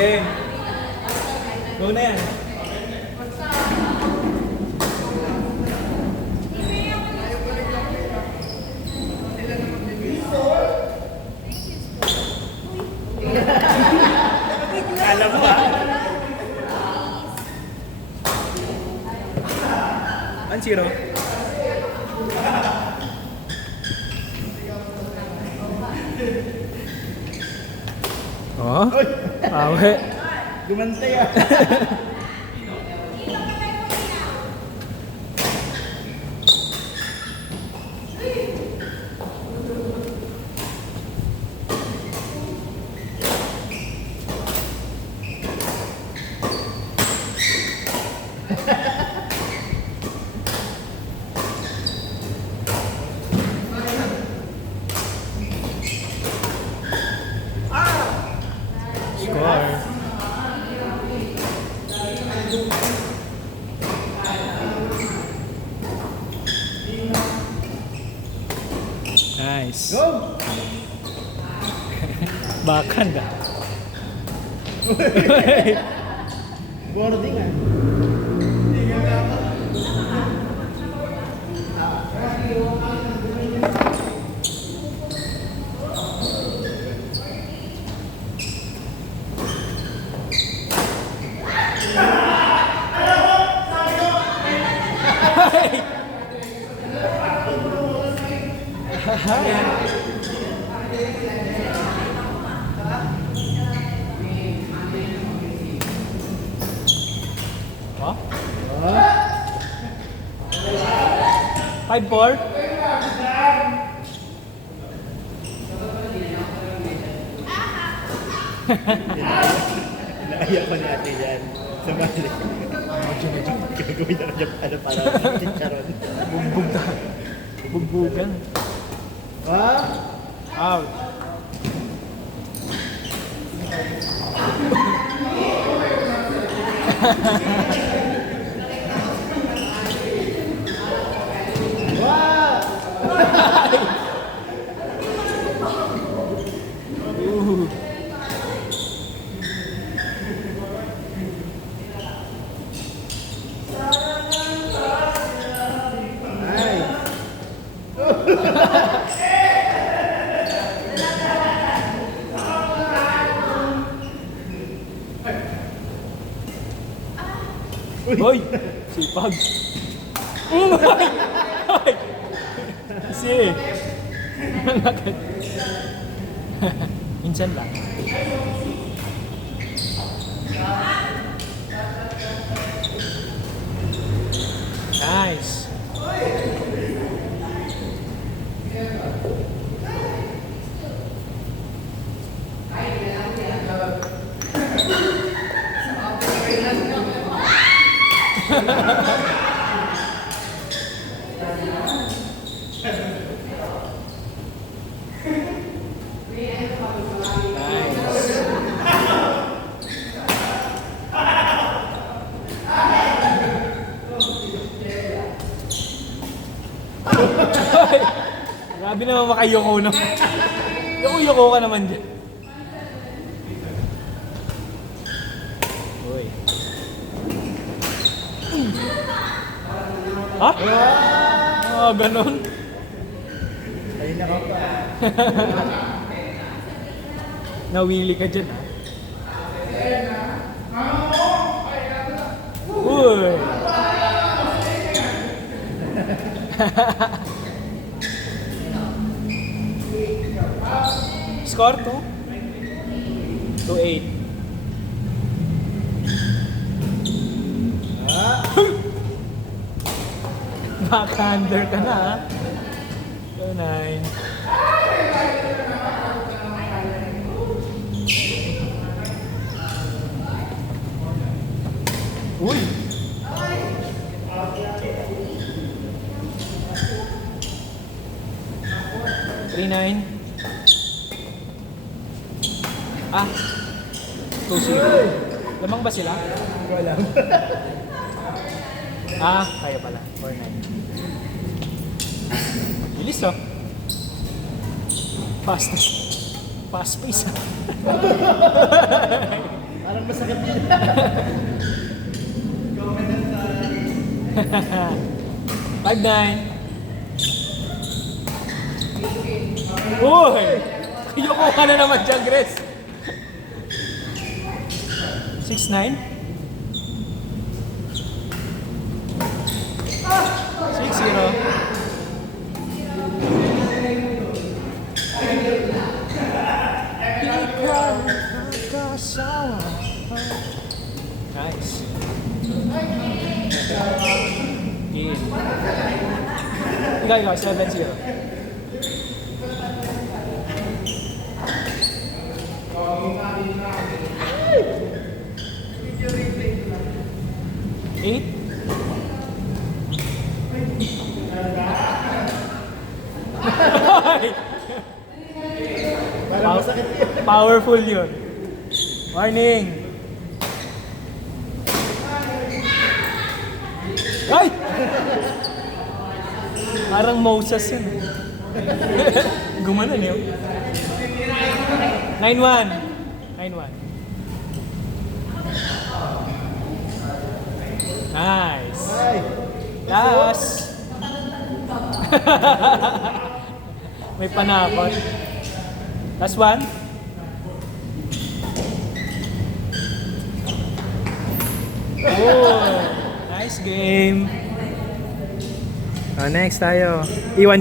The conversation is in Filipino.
Game. Go na yan. Alam mo ah. 1-0. Oh, awe. Gumantay ah. Score. Nice. Go! Backhand ah. Boarding ah. Oh? 5-4. Naiyak ko natin yan. Sa balik. Gagawin na rin ano para chicharon. Bugbog na. Bugbugan. Ah? Out. Nice. Hoy! Sipag! Oh my! Hoy! Kasi... Bakit? Minsan lang. Nice! Grabe naman makayoko naman. Yoko ka naman dyan. Uy. Ha? Ah, ganun. Ayun na ka pa. Nawili ka dyan, ha? Uy! Score 2-8. Backhander ka na, ha? 2-9. Uy! Three-9. Ah! 2-0. Lamang ba sila? Hindi ko alam. Ah, kaya pala. 4-9. Bilis, oh. Fast. Fast pace, ah. Parang Five nine. Uy! Ayoko ka na naman dyan, Grace. 6-9. 6-0. Nice. Game. Ikaw, 7-0. Eight. Parang masakit yun. Powerful yun. Warning. Ay! Parang Moses yun. Gumanon yun. 9-1. 9-1. Nice. Ay! Last. May panakot. Last one. Oh, nice game. Next tayo. Iwan